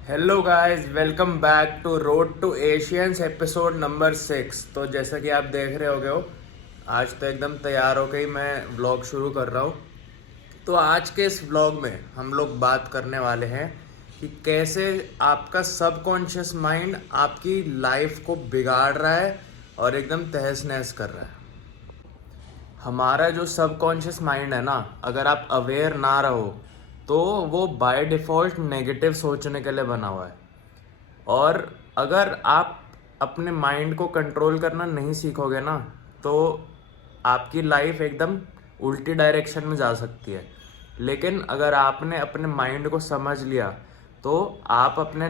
Hello guys, welcome back to road to Asians episode number 6। तो जैसा कि आप देख रहे होगे हो, आज तो एकदम तैयार होकर ही मैं व्लॉग शुरू कर रहा हूँ। तो आज के इस व्लॉग में हम लोग बात करने वाले हैं कि कैसे आपका सबकॉन्शियस माइंड आपकी लाइफ को बिगाड़ रहा है और एकदम तहस नहस कर रहा है। हमारा जो सबकॉन्शियस माइंड है ना, अगर आप अवेयर ना रहो तो वो बाय डिफ़ॉल्ट नेगेटिव सोचने के लिए बना हुआ है। और अगर आप अपने माइंड को कंट्रोल करना नहीं सीखोगे ना, तो आपकी लाइफ एकदम उल्टी डायरेक्शन में जा सकती है। लेकिन अगर आपने अपने माइंड को समझ लिया तो आप अपने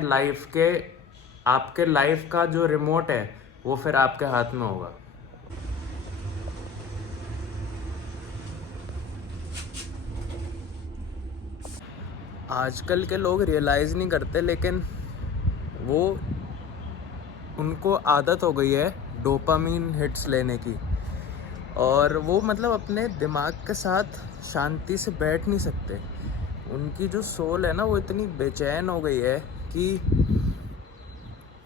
आपके लाइफ का जो रिमोट है वो फिर आपके हाथ में होगा। आजकल के लोग रियलाइज़ नहीं करते, लेकिन वो उनको आदत हो गई है डोपामीन हिट्स लेने की। और वो मतलब अपने दिमाग के साथ शांति से बैठ नहीं सकते। उनकी जो सोल है ना, वो इतनी बेचैन हो गई है कि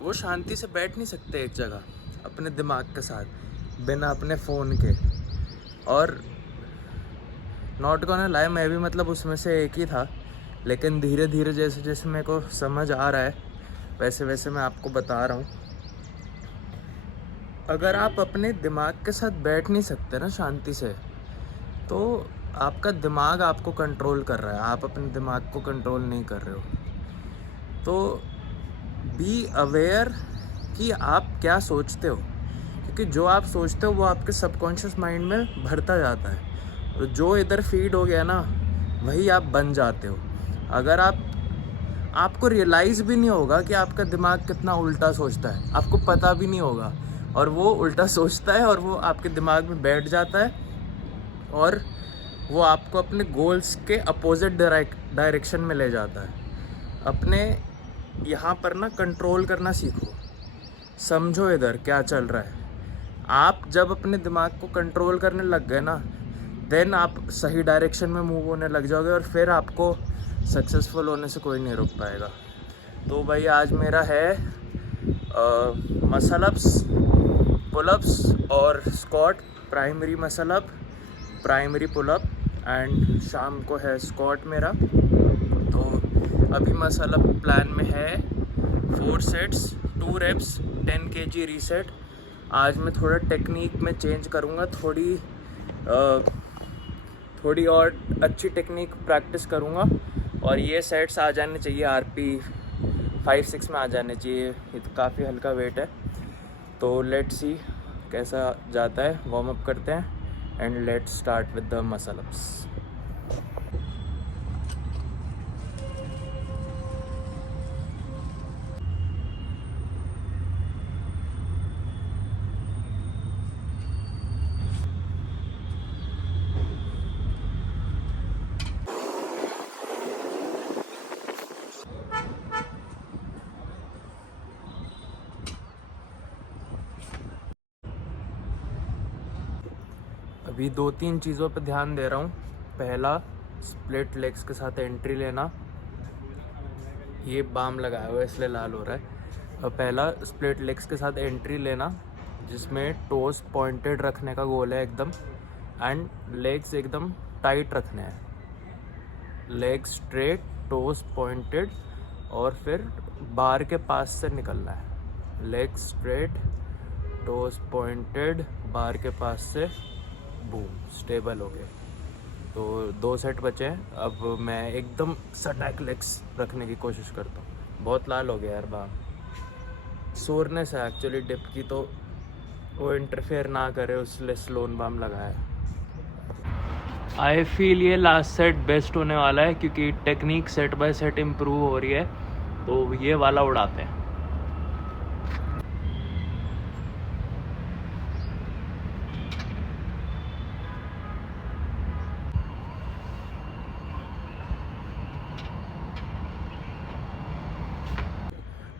वो शांति से बैठ नहीं सकते एक जगह अपने दिमाग के साथ बिना अपने फ़ोन के। और नॉट गोना लाई, मैं भी मतलब उसमें से एक ही था। लेकिन धीरे धीरे जैसे जैसे मेरे को समझ आ रहा है वैसे वैसे मैं आपको बता रहा हूँ। अगर आप अपने दिमाग के साथ बैठ नहीं सकते ना शांति से, तो आपका दिमाग आपको कंट्रोल कर रहा है, आप अपने दिमाग को कंट्रोल नहीं कर रहे हो। तो बी अवेयर कि आप क्या सोचते हो, क्योंकि जो आप सोचते हो वो आपके सबकॉन्शियस माइंड में भरता जाता है। और जो इधर फीड हो गया ना, वही आप बन जाते हो। अगर आपको रियलाइज़ भी नहीं होगा कि आपका दिमाग कितना उल्टा सोचता है, आपको पता भी नहीं होगा। और वो उल्टा सोचता है और वो आपके दिमाग में बैठ जाता है और वो आपको अपने गोल्स के अपोजिट डायरेक्शन में ले जाता है। अपने यहाँ पर ना कंट्रोल करना सीखो, समझो इधर क्या चल रहा है। आप जब अपने दिमाग को कंट्रोल करने लग गए ना, देन आप सही डायरेक्शन में मूव होने लग जाओगे और फिर आपको सक्सेसफुल होने से कोई नहीं रोक पाएगा। तो भाई आज मेरा है मसल अप्स, पुलअप्स और squat. Primary muscle up, primary pull up and शाम को है स्क्वाट मेरा। तो अभी मसल अप प्लान में है 4 सेट्स 2 रेप्स 10 kg रीसेट। आज मैं थोड़ा टेक्निक में चेंज करूँगा, थोड़ी और अच्छी टेक्निक प्रैक्टिस करूँगा। और ये सेट्स आ जाने चाहिए RP 5-6 में आ जाने चाहिए। ये तो काफ़ी हल्का वेट है। तो लेट्स सी कैसा जाता है। वार्म अप करते हैं and let's start with the muscle ups. अभी 2-3 चीज़ों पे ध्यान दे रहा हूँ। पहला, स्प्लिट लेग्स के साथ एंट्री लेना। ये बाम लगाया हुआ है इसलिए लाल हो रहा है। पहला, स्प्लिट लेग्स के साथ एंट्री लेना, जिसमें टोस पॉइंटेड रखने का गोल है एकदम, एंड लेग्स एकदम टाइट रखने हैं। लेग स्ट्रेट, टोस पॉइंटेड, और फिर बार के पास से निकलना है। लेग स्ट्रेट, टोस पॉइंटेड, बार के पास से, बूम, स्टेबल हो गए। तो 2 सेट बचे हैं। अब मैं एकदम सटैक लेग्स रखने की कोशिश करता हूँ। बहुत लाल हो गया यार बाम, सोरनेस है एक्चुअली डिप की, तो वो इंटरफेयर ना करे उसलिए स्लोन बाम लगाया। आई फील ये लास्ट सेट बेस्ट होने वाला है, क्योंकि technique set by set improve हो रही है। तो ये वाला उड़ाते हैं।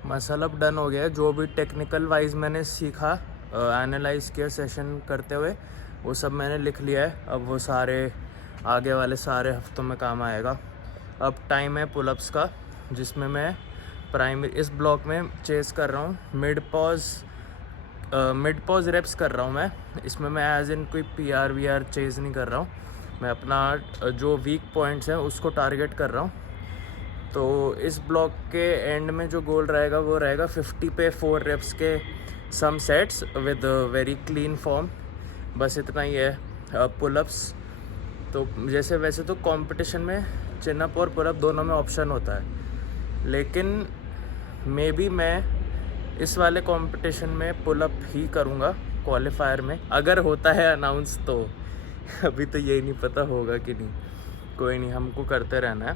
मसल अप डन हो गया है। जो भी टेक्निकल वाइज मैंने सीखा, एनालाइज किया सेशन करते हुए, वो सब मैंने लिख लिया है। अब वो सारे आगे वाले सारे हफ्तों में काम आएगा। अब टाइम है पुलअप्स का, जिसमें मैं प्राइमरी इस ब्लॉक में चेस कर रहा हूँ मिड पॉज रेप्स कर रहा हूँ मैं। इसमें मैं एज इन कोई PR चेज़ नहीं कर रहा हूँ, मैं अपना जो वीक पॉइंट्स हैं उसको टारगेट कर रहा हूँ। तो इस ब्लॉक के एंड में जो गोल रहेगा वो रहेगा 50 पे 4 रेप्स के some sets with very clean form. बस इतना ही है। पुलअप्स तो जैसे वैसे तो कंपटीशन में चिनअप और पुलअप दोनों में ऑप्शन होता है, लेकिन मे बी मैं इस वाले कंपटीशन में पुलअप ही करूँगा क्वालिफायर में, अगर होता है अनाउंस तो। अभी तो यही नहीं पता होगा कि नहीं, कोई नहीं, हमको करते रहना है।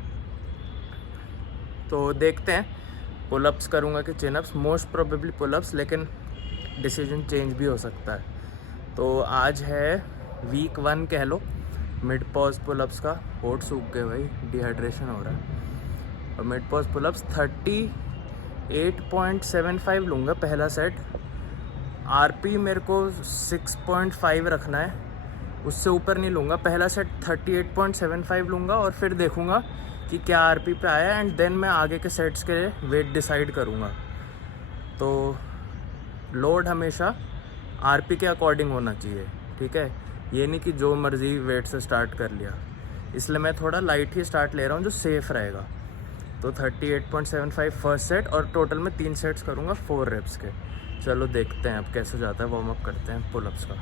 तो देखते हैं पुलअप्स करूँगा कि चिनअप्स। मोस्ट प्रोबेबली पुलअप्स, लेकिन डिसीजन चेंज भी हो सकता है। तो आज है वीक 1 कह लो मिड पॉज पुलअप्स का। होठ सूख गए भाई, डिहाइड्रेशन हो रहा है। और मिड पॉज पुलअप्स 38.75 लूँगा पहला सेट। RP मेरे को 6.5 रखना है, उससे ऊपर नहीं लूँगा। पहला सेट 38.75 लूँगा और फिर देखूँगा कि क्या RP पे आया, एंड देन मैं आगे के सेट्स के वेट डिसाइड करूँगा। तो लोड हमेशा RP के अकॉर्डिंग होना चाहिए, ठीक है। ये नहीं कि जो मर्ज़ी वेट से स्टार्ट कर लिया, इसलिए मैं थोड़ा लाइट ही स्टार्ट ले रहा हूँ जो सेफ़ रहेगा। तो 38.75 फर्स्ट सेट, और टोटल में 3 सेट्स करूँगा 4 रेप्स के। चलो देखते हैं अब कैसे जाता है। वार्म अप करते हैं पुलअप्स का।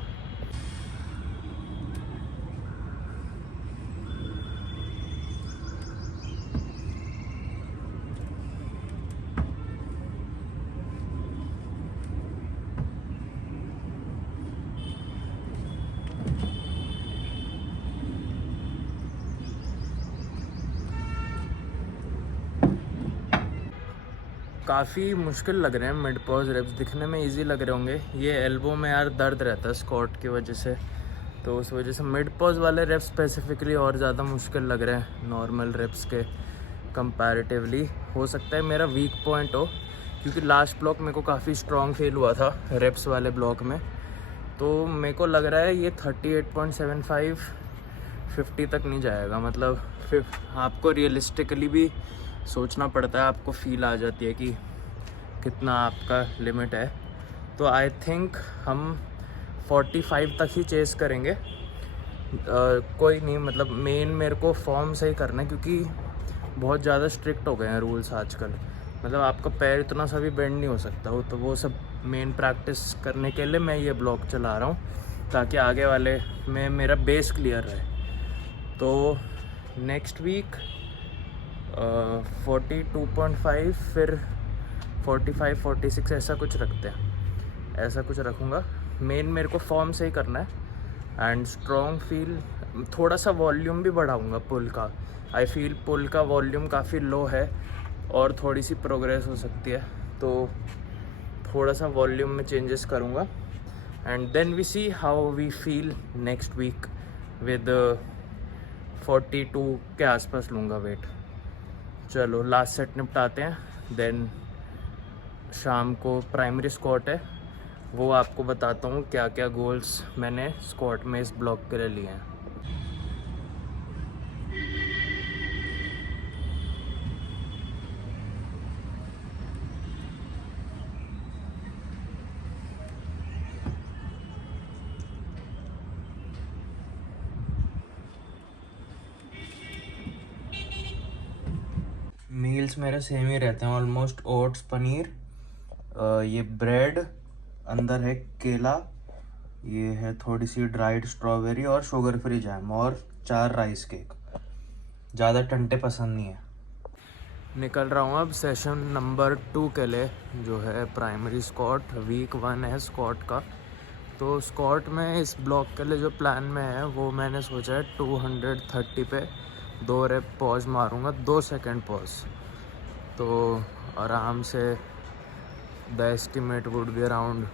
काफ़ी मुश्किल लग रहे हैं मिड पॉज रेप्स, दिखने में इजी लग रहे होंगे। ये एल्बो में यार दर्द रहता है स्क्वाट की वजह से, तो उस वजह से मिड पॉज वाले रेप्स स्पेसिफिकली और ज़्यादा मुश्किल लग रहे हैं नॉर्मल रेप्स के कंपैरेटिवली। हो सकता है मेरा वीक पॉइंट हो, क्योंकि लास्ट ब्लॉक मेरे को काफ़ी स्ट्रॉन्ग फील हुआ था रेप्स वाले ब्लॉक में। तो मेरे को लग रहा है ये 38.75 50 तक नहीं जाएगा। मतलब फिर आपको रियलिस्टिकली भी सोचना पड़ता है, आपको फील आ जाती है कि कितना आपका लिमिट है। तो आई थिंक हम 45 तक ही चेस करेंगे। कोई नहीं, मतलब मेन मेरे को फॉर्म से ही करना है, क्योंकि बहुत ज़्यादा स्ट्रिक्ट हो गए हैं रूल्स आजकल। मतलब आपका पैर इतना सा भी बेंड नहीं हो सकता हो, तो वो सब मेन प्रैक्टिस करने के लिए मैं ये ब्लॉक चला रहा हूँ, ताकि आगे वाले में मेरा बेस क्लियर रहे। तो नेक्स्ट वीक 42.5 फिर 45 46 ऐसा कुछ रखते हैं, ऐसा कुछ रखूँगा। मेन मेरे को फॉर्म से ही करना है, एंड स्ट्रॉन्ग फील। थोड़ा सा वॉल्यूम भी बढ़ाऊँगा पुल का। आई फील पुल का वॉल्यूम काफ़ी लो है और थोड़ी सी प्रोग्रेस हो सकती है, तो थोड़ा सा वॉल्यूम में चेंजेस करूँगा। And then we see how we feel next week with 42 के आसपास लूँगा वेट। चलो लास्ट सेट निपटाते हैं, देन शाम को प्राइमरी स्क्वाट है, वो आपको बताता हूँ क्या क्या गोल्स मैंने स्क्वाट में इस ब्लॉक के लिए लिए हैं। मील्स मेरे सेम ही रहते हैं ऑलमोस्ट। ओट्स, पनीर, ये ब्रेड, अंदर है केला, ये है थोड़ी सी ड्राइड स्ट्रॉबेरी और शुगर फ्री जैम, और 4 राइस केक। ज़्यादा टंटे पसंद नहीं है। निकल रहा हूँ अब सेशन नंबर 2 के लिए, जो है प्राइमरी स्क्वाट। वीक 1 है स्क्वाट का। तो स्क्वाट में इस ब्लॉक के लिए जो प्लान में है वो मैंने सोचा है 230 पे 2 रेप पॉज मारूंगा, 2 सेकेंड पॉज। तो आराम से the estimate would be around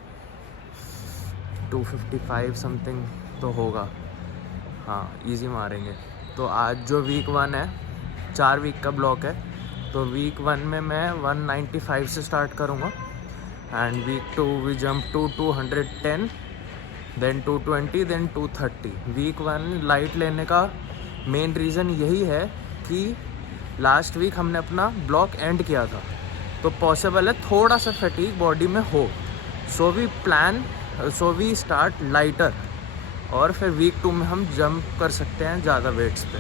255 something तो होगा। हाँ, इजी मारेंगे। तो आज जो वीक 1 है, 4 वीक का ब्लॉक है, तो वीक 1 में मैं 195 से स्टार्ट करूँगा, and week 2 we jump to 210, then 220, then 230। Week 1 light लेने का मेन रीज़न यही है कि लास्ट वीक हमने अपना ब्लॉक एंड किया था, तो पॉसिबल है थोड़ा सा फटीग बॉडी में हो। सो वी स्टार्ट लाइटर, और फिर वीक 2 में हम जंप कर सकते हैं ज़्यादा वेट्स पे।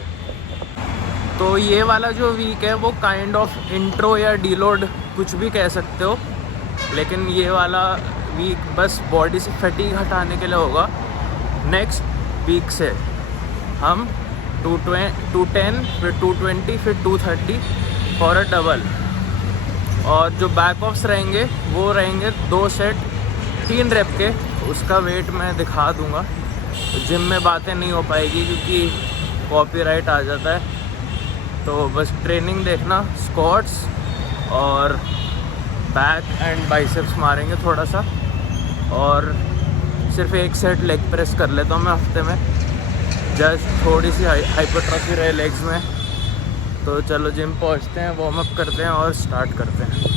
तो ये वाला जो वीक है वो काइंड ऑफ इंट्रो या डीलोड कुछ भी कह सकते हो, लेकिन ये वाला वीक बस बॉडी से फटीग हटाने के लिए होगा। नेक्स्ट वीक से हम 210 फिर 220 फिर 230 फॉर अ डबल, और जो बैक ऑफ्स रहेंगे वो रहेंगे 2 सेट 3 रेप के। उसका वेट मैं दिखा दूंगा, जिम में बातें नहीं हो पाएगी क्योंकि कॉपीराइट आ जाता है। तो बस ट्रेनिंग देखना, स्क्वाट्स और बैक एंड बाइसेप्स मारेंगे थोड़ा सा, और सिर्फ 1 सेट लेग प्रेस कर लेता हूँ मैं हफ्ते में, जस्ट थोड़ी सी हाइपरट्रॉफी रहे लेग्स में। तो चलो जिम पहुँचते हैं, वार्म अप करते हैं और स्टार्ट करते हैं।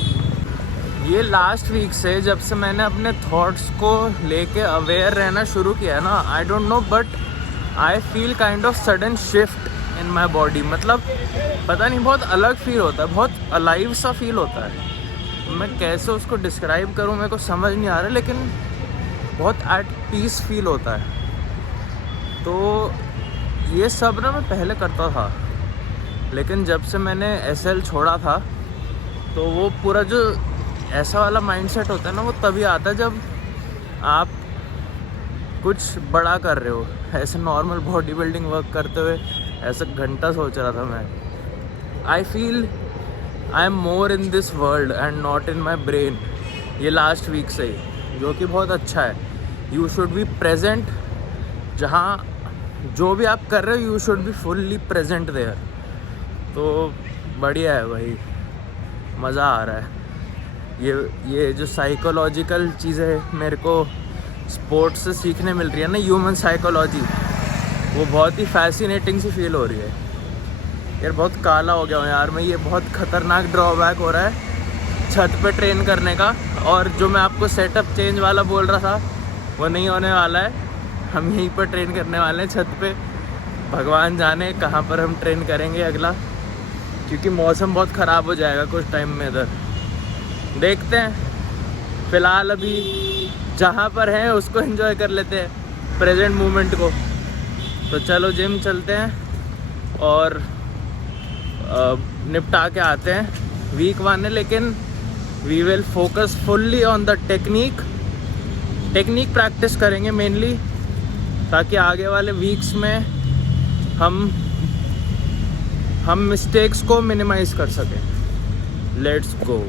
ये लास्ट वीक से जब से मैंने अपने थॉट्स को लेके अवेयर रहना शुरू किया ना, I don't know but I feel kind of sudden shift in my body. मतलब पता नहीं, बहुत अलग फील होता है, बहुत अलाइव सा फील होता है। मैं कैसे उसको डिस्क्राइब करूँ मेरे को समझ नहीं आ रहा, लेकिन बहुत एट पीस फील होता है। तो ये सब ना मैं पहले करता था, लेकिन जब से मैंने एसएल छोड़ा था तो वो पूरा जो ऐसा वाला माइंडसेट होता है ना, वो तभी आता है जब आप कुछ बड़ा कर रहे हो। ऐसे नॉर्मल बॉडी बिल्डिंग वर्क करते हुए ऐसा घंटा सोच रहा था मैं। I feel I am more in this world and not in my brain, ये लास्ट वीक से ही, जो कि बहुत अच्छा है। यू शुड बी प्रेजेंट, जहाँ जो भी आप कर रहे हो you should be fully present there. तो बढ़िया है भाई, मज़ा आ रहा है। ये जो साइकोलॉजिकल चीज़ें मेरे को स्पोर्ट्स से सीखने मिल रही है ना, ह्यूमन साइकोलॉजी, वो बहुत ही फैसिनेटिंग सी फील हो रही है। यार बहुत काला हो गया हूँ यार मैं, ये बहुत ख़तरनाक ड्रॉबैक हो रहा है छत पे ट्रेन करने का। और जो मैं आपको सेटअप चेंज वाला बोल रहा था वो नहीं होने वाला है, हम यहीं पर ट्रेन करने वाले हैं छत पे। भगवान जाने कहाँ पर हम ट्रेन करेंगे अगला, क्योंकि मौसम बहुत ख़राब हो जाएगा कुछ टाइम में इधर। देखते हैं, फ़िलहाल अभी जहाँ पर हैं उसको एंजॉय कर लेते हैं, प्रेजेंट मोमेंट को। तो चलो जिम चलते हैं और निपटा के आते हैं वीक 1 है, लेकिन we will focus fully on the technique practice करेंगे मेनली, ताकि आगे वाले वीक्स में हम मिस्टेक्स को मिनिमाइज कर सकें। Let's go.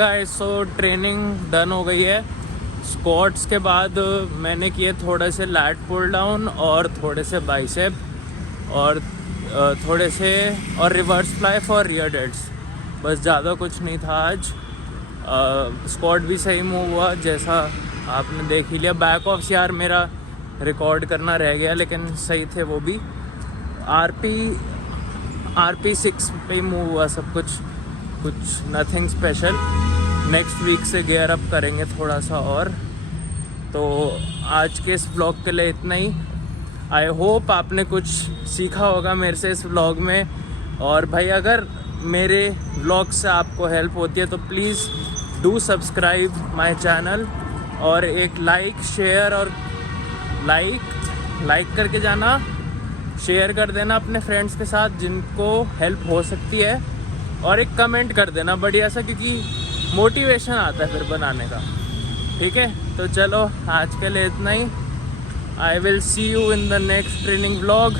Guys, so training done हो गई है। स्क्वाट्स के बाद मैंने किए थोड़े से लैट पुल डाउन और थोड़े से बाइसेप और थोड़े से और रिवर्स फ्लाई फॉर रियर डेड्स, बस ज़्यादा कुछ नहीं था आज। स्क्वाट भी सही मूव हुआ जैसा आपने देख ही लिया। बैक ऑफ्स यार मेरा रिकॉर्ड करना रह गया, लेकिन सही थे वो भी। RP 6 पे मूव हुआ सब कुछ नथिंग स्पेशल। नेक्स्ट वीक से गियर अप करेंगे थोड़ा सा और। तो आज के इस व्लॉग के लिए इतना ही। आई होप आपने कुछ सीखा होगा मेरे से इस व्लॉग में। और भाई अगर मेरे व्लॉग से आपको हेल्प होती है तो please do subscribe my channel, और एक लाइक शेयर और लाइक करके जाना, शेयर कर देना अपने फ्रेंड्स के साथ जिनको हेल्प हो सकती है, और एक कमेंट कर देना बढ़िया सा, क्योंकि मोटिवेशन आता है फिर बनाने का। ठीक है, तो चलो आज के लिए इतना ही। I will see you in the next training vlog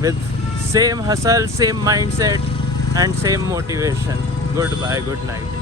with same hustle, same mindset and same motivation. Good bye, good night.